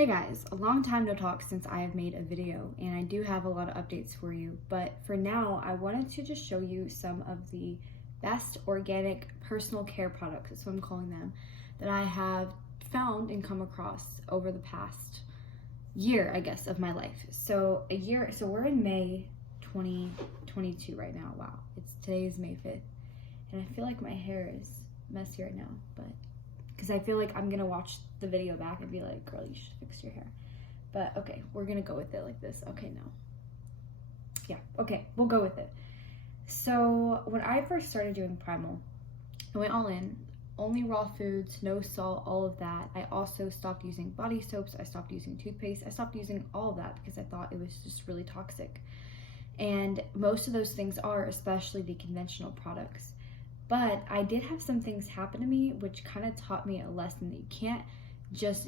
Hey guys, a long time no talk since I have made a video, and I do have a lot of updates for you, but for now I wanted to just show you some of the best organic personal care products, that's what I'm calling them, that I have found and come across over the past year, I guess, of my life. So we're in May 2022 right now. Wow, today is May 5th, and I feel like my hair is messy right now, but because I feel like I'm gonna watch the video back and be like, girl, you should fix your hair. But okay, we're gonna go with it like this. Okay, no. Yeah, okay, we'll go with it. So when I first started doing Primal, I went all in, only raw foods, no salt, all of that. I also stopped using body soaps, I stopped using toothpaste, I stopped using all of that because I thought it was just really toxic. And most of those things are, especially the conventional products. But I did have some things happen to me which kind of taught me a lesson that you can't just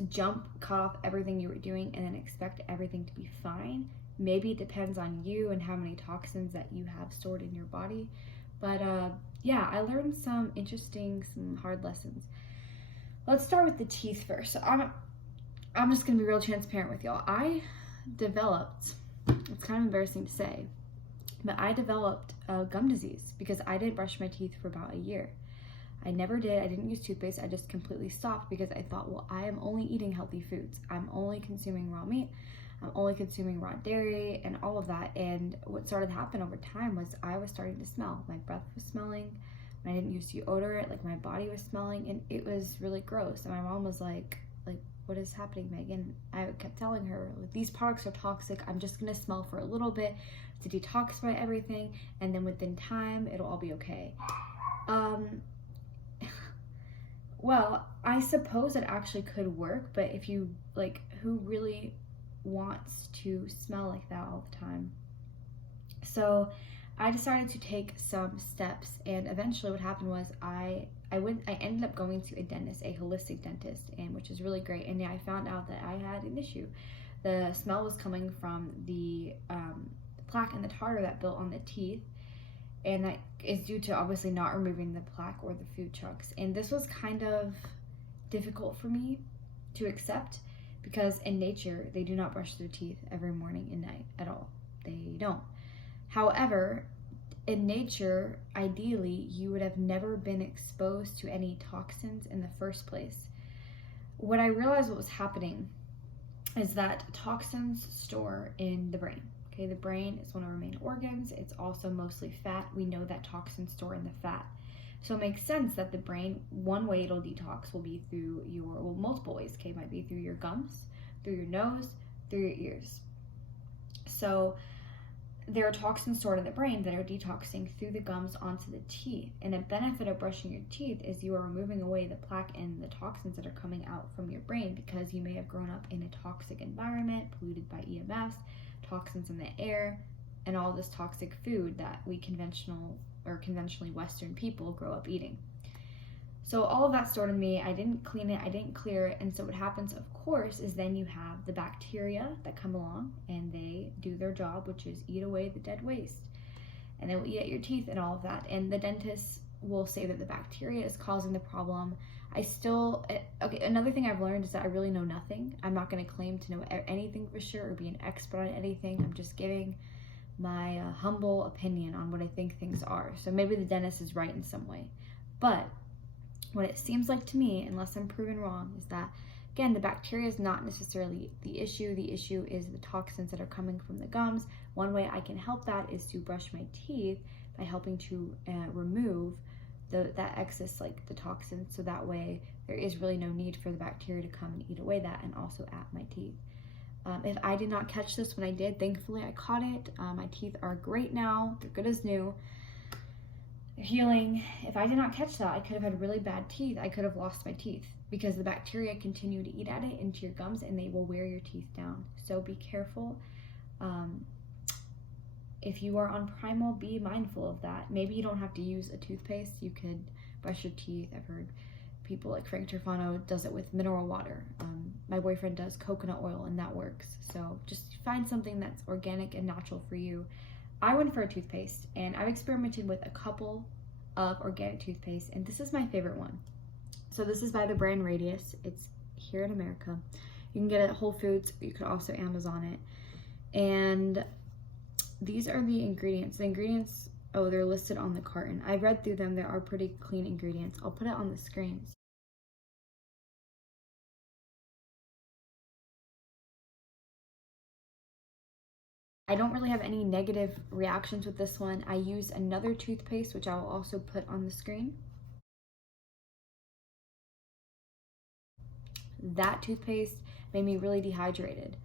cut off everything you were doing and then expect everything to be fine. Maybe it depends on you and how many toxins that you have stored in your body. But yeah, I learned some hard lessons. Let's start with the teeth first. So I'm just gonna be real transparent with y'all. I developed, it's kind of embarrassing to say, but I developed gum disease because I didn't brush my teeth for about a year. I never did. I didn't use toothpaste. I just completely stopped because I thought, well, I am only eating healthy foods. I'm only consuming raw meat. I'm only consuming raw dairy and all of that. And what started to happen over time was I was starting to smell. My breath was smelling. When I didn't use deodorant, like my body was smelling, and it was really gross. And my mom was like, what is happening, Megan? I kept telling her, these products are toxic. I'm just gonna smell for a little bit to detoxify everything, and then within time, it'll all be okay. Well, I suppose it actually could work, but if you, who really wants to smell like that all the time? So I decided to take some steps, and eventually what happened was I ended up going to a dentist, a holistic dentist, and which is really great. And yeah, I found out that I had an issue. The smell was coming from the plaque and the tartar that built on the teeth, and that is due to obviously not removing the plaque or the food chunks. And this was kind of difficult for me to accept because in nature, they do not brush their teeth every morning and night at all. They don't. However, in nature, ideally, you would have never been exposed to any toxins in the first place. What I realized what was happening is that toxins store in the brain. Okay, the brain is one of our main organs. It's also mostly fat. We know that toxins store in the fat. So it makes sense that the brain, one way it'll detox will be through multiple ways. Okay, it might be through your gums, through your nose, through your ears. So there are toxins stored in the brain that are detoxing through the gums onto the teeth. And a benefit of brushing your teeth is you are removing away the plaque and the toxins that are coming out from your brain because you may have grown up in a toxic environment, polluted by EMFs, toxins in the air, and all this toxic food that we conventionally Western people grow up eating. So all of that stored in me, I didn't clean it, I didn't clear it, and so what happens, of course, is then you have the bacteria that come along and they do their job, which is eat away the dead waste. And they will eat at your teeth and all of that, and the dentists will say that the bacteria is causing the problem. Another thing I've learned is that I really know nothing. I'm not going to claim to know anything for sure or be an expert on anything. I'm just giving my humble opinion on what I think things are. So maybe the dentist is right in some way. But what it seems like to me, unless I'm proven wrong, is that, again, the bacteria is not necessarily the issue. The issue is the toxins that are coming from the gums. One way I can help that is to brush my teeth by helping to remove that excess, the toxins, so that way there is really no need for the bacteria to come and eat away that and also at my teeth. If I did not catch this when I did, thankfully I caught it. My teeth are great now. They're good as new. They're healing. If I did not catch that, I could have had really bad teeth. I could have lost my teeth because the bacteria continue to eat at it into your gums and they will wear your teeth down. So be careful. If you are on Primal, be mindful of that. Maybe you don't have to use a toothpaste. You could brush your teeth. I've heard people like Frank Turfano does it with mineral water. My boyfriend does coconut oil and that works. So just find something that's organic and natural for you. I went for a toothpaste and I've experimented with a couple of organic toothpaste and this is my favorite one. So this is by the brand Radius. It's here in America. You can get it at Whole Foods. You could also Amazon it. And these are the ingredients. The ingredients, oh, they're listed on the carton. I read through them. There are pretty clean ingredients. I'll put it on the screen. I don't really have any negative reactions with this one. I use another toothpaste, which I will also put on the screen. That toothpaste made me really dehydrated.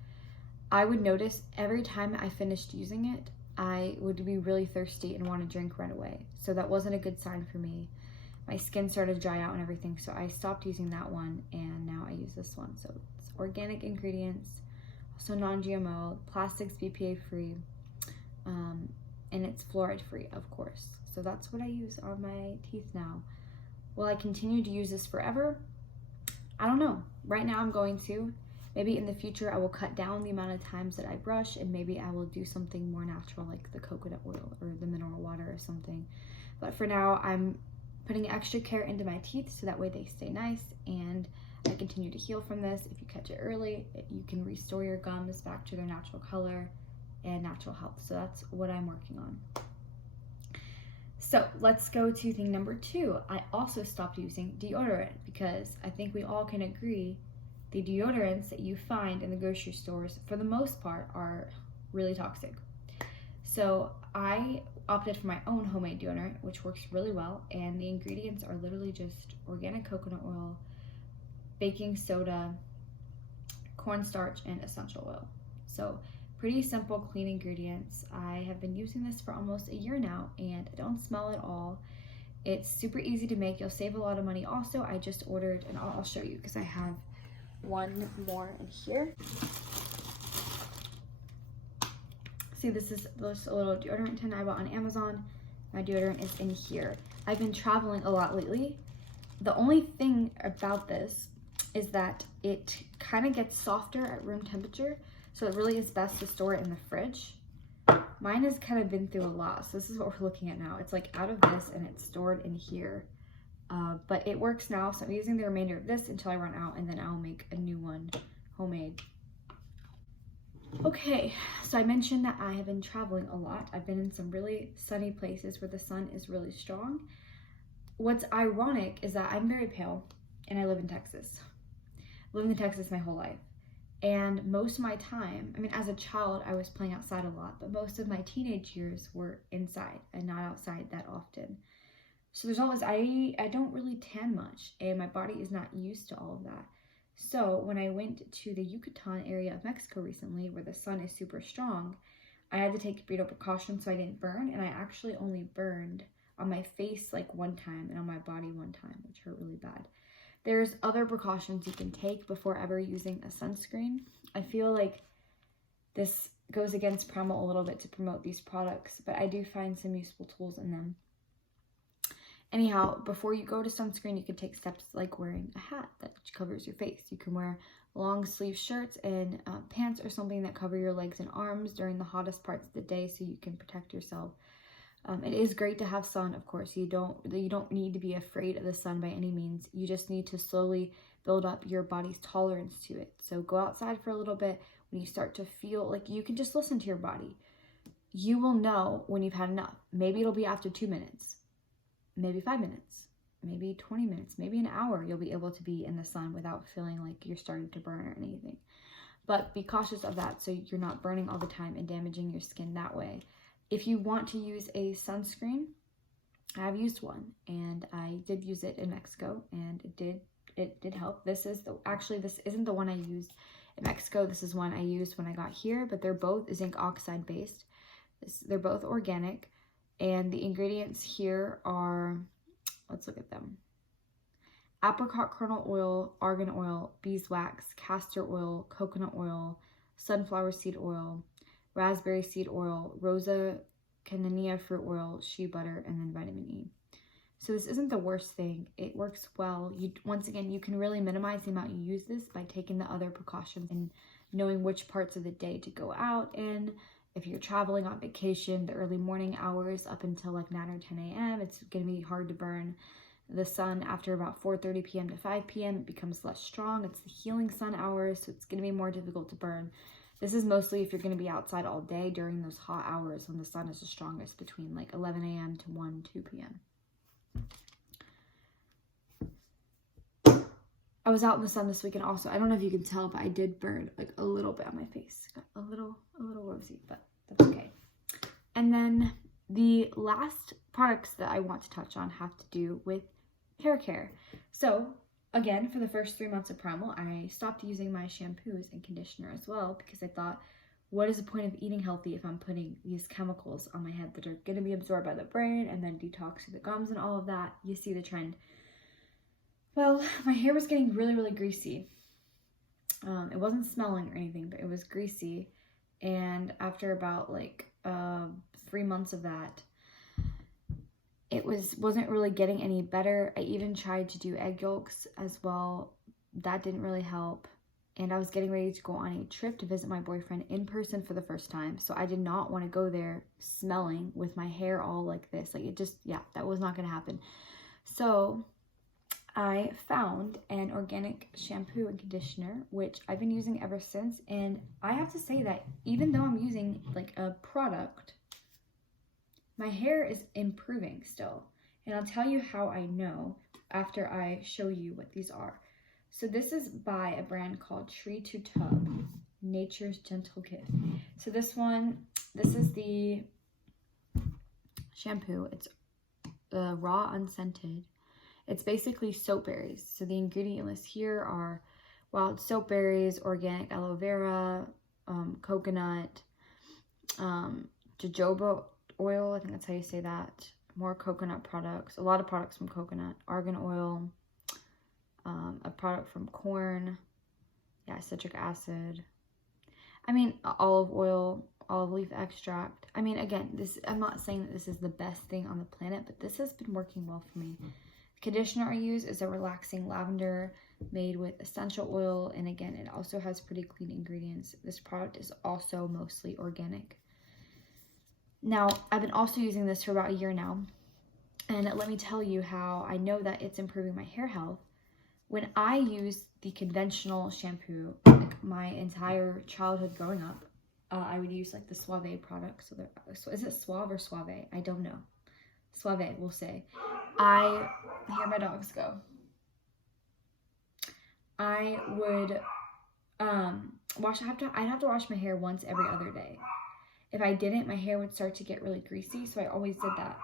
I would notice every time I finished using it, I would be really thirsty and want to drink right away. So that wasn't a good sign for me. My skin started to dry out and everything, so I stopped using that one, and now I use this one. So it's organic ingredients, also non-GMO, plastics BPA free, and it's fluoride free, of course. So that's what I use on my teeth now. Will I continue to use this forever? I don't know. Right now I'm going to. Maybe in the future I will cut down the amount of times that I brush, and maybe I will do something more natural like the coconut oil or the mineral water or something. But for now, I'm putting extra care into my teeth so that way they stay nice and I continue to heal from this. If you catch it early, you can restore your gums back to their natural color and natural health. So that's what I'm working on. So let's go to thing number 2. I also stopped using deodorant because I think we all can agree the deodorants that you find in the grocery stores, for the most part, are really toxic. So I opted for my own homemade deodorant, which works really well, and the ingredients are literally just organic coconut oil, baking soda, cornstarch, and essential oil. So pretty simple, clean ingredients. I have been using this for almost a year now, and I don't smell at all. It's super easy to make. You'll save a lot of money. Also, I just ordered, and I'll show you because I have one more in here. See, this is just a little deodorant tin I bought on Amazon. My deodorant is in here. I've been traveling a lot lately. The only thing about this is that it kind of gets softer at room temperature, so it really is best to store it in the fridge. Mine has kind of been through a lot, so this is what we're looking at now. It's like out of this and it's stored in here. But it works now, so I'm using the remainder of this until I run out, and then I'll make a new one, homemade. Okay, so I mentioned that I have been traveling a lot. I've been in some really sunny places where the sun is really strong. What's ironic is that I'm very pale, and I live in Texas. I've lived in Texas my whole life. And most of my time, I mean, as a child, I was playing outside a lot, but most of my teenage years were inside and not outside that often. So there's always, I don't really tan much, and my body is not used to all of that. So when I went to the Yucatan area of Mexico recently, where the sun is super strong, I had to take breathable precautions so I didn't burn, and I actually only burned on my face like one time and on my body one time, which hurt really bad. There's other precautions you can take before ever using a sunscreen. I feel like this goes against promo a little bit to promote these products, but I do find some useful tools in them. Anyhow, before you go to sunscreen, you can take steps like wearing a hat that covers your face. You can wear long sleeve shirts and pants or something that cover your legs and arms during the hottest parts of the day so you can protect yourself. It is great to have sun, of course. You don't need to be afraid of the sun by any means. You just need to slowly build up your body's tolerance to it. So go outside for a little bit. When you start to feel like, you can just listen to your body. You will know when you've had enough. Maybe it'll be after 2 minutes. Maybe 5 minutes, maybe 20 minutes, maybe an hour, you'll be able to be in the sun without feeling like you're starting to burn or anything. But be cautious of that so you're not burning all the time and damaging your skin that way. If you want to use a sunscreen, I've used one, and I did use it in Mexico, and it did help. This isn't the one I used in Mexico. This is one I used when I got here, but they're both zinc oxide based. They're both organic. And the ingredients here are, let's look at them. Apricot kernel oil, argan oil, beeswax, castor oil, coconut oil, sunflower seed oil, raspberry seed oil, rosa canania fruit oil, shea butter, and then vitamin E. So this isn't the worst thing. It works well. Once again, you can really minimize the amount you use this by taking the other precautions and knowing which parts of the day to go out in. If you're traveling on vacation, the early morning hours up until like 9 or 10 a.m., it's going to be hard to burn. the sun after about 4:30 p.m. to 5 p.m. It becomes less strong. It's the healing sun hours, so it's going to be more difficult to burn. This is mostly if you're going to be outside all day during those hot hours when the sun is the strongest, between like 11 a.m. to 2 p.m. I was out in the sun this weekend also. I don't know if you can tell, but I did burn like a little bit on my face. Got a little rosy, but that's okay. And then the last products that I want to touch on have to do with hair care. So again, for the first 3 months of Primal, I stopped using my shampoos and conditioner as well, because I thought, what is the point of eating healthy if I'm putting these chemicals on my head that are going to be absorbed by the brain and then detox through the gums and all of that? You see the trend. Well, my hair was getting really, really greasy. It wasn't smelling or anything, but it was greasy. And after about like 3 months of that, it wasn't really getting any better. I even tried to do egg yolks as well. That didn't really help. And I was getting ready to go on a trip to visit my boyfriend in person for the first time. So I did not want to go there smelling with my hair all like this. Like, it just, yeah, that was not going to happen. So I found an organic shampoo and conditioner, which I've been using ever since. And I have to say that even though I'm using like a product, my hair is improving still. And I'll tell you how I know after I show you what these are. So this is by a brand called Tree to Tub, Nature's Gentle Gift. So this is the shampoo. It's raw unscented. It's basically soap berries. So the ingredient list here are wild soap berries, organic aloe vera, coconut, jojoba oil, I think that's how you say that, more coconut products, a lot of products from coconut, argan oil, a product from corn, yeah, citric acid, I mean, olive oil, olive leaf extract. I mean, again, I'm not saying that this is the best thing on the planet, but this has been working well for me. The conditioner I use is a relaxing lavender made with essential oil, and again, it also has pretty clean ingredients. This product is also mostly organic. Now, I've been also using this for about a year now, and let me tell you how I know that it's improving my hair health. When I use the conventional shampoo, like my entire childhood growing up, I would use like the Suave product. So is it Suave or Suave? I don't know. Suave, we'll say. I hear my dogs go. I would I'd have to wash my hair once every other day. If I didn't, my hair would start to get really greasy, so I always did that.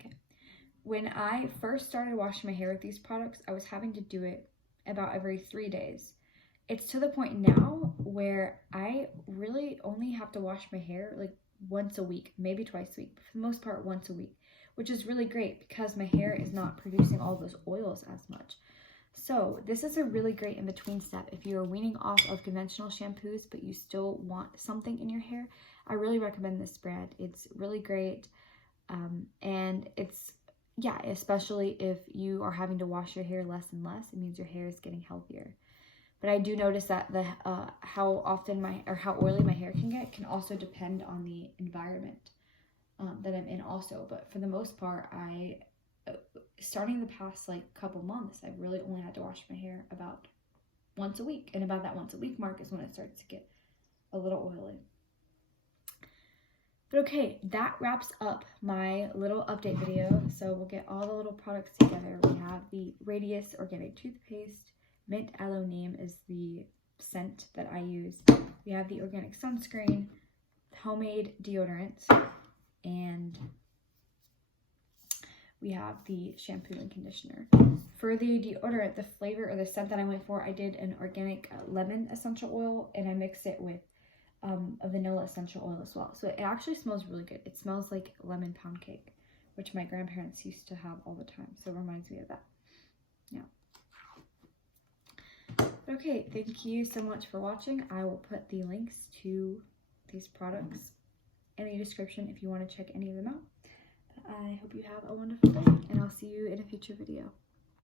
Okay. When I first started washing my hair with these products, I was having to do it about every 3 days. It's to the point now where I really only have to wash my hair like once a week, maybe twice a week, but for the most part once a week, which is really great because my hair is not producing all those oils as much. So this is a really great in-between step. If you are weaning off of conventional shampoos, but you still want something in your hair, I really recommend this brand. It's really great. And it's, yeah, especially if you are having to wash your hair less and less, it means your hair is getting healthier. But I do notice that how often how oily my hair can also depend on the environment that I'm in also. But for the most part, starting the past like couple months, I've really only had to wash my hair about once a week. And about that once a week mark is when it starts to get a little oily. But okay, that wraps up my little update video. So we'll get all the little products together. We have the Radius Organic Toothpaste. Mint Aloe Neem is the scent that I use. We have the organic sunscreen, homemade deodorant, and we have the shampoo and conditioner. For the deodorant, the flavor or the scent that I went for, I did an organic lemon essential oil, and I mixed it with a vanilla essential oil as well. So it actually smells really good. It smells like lemon pound cake, which my grandparents used to have all the time. So it reminds me of that. Yeah. Okay, thank you so much for watching. I will put the links to these products in the description if you want to check any of them out. I hope you have a wonderful day, and I'll see you in a future video.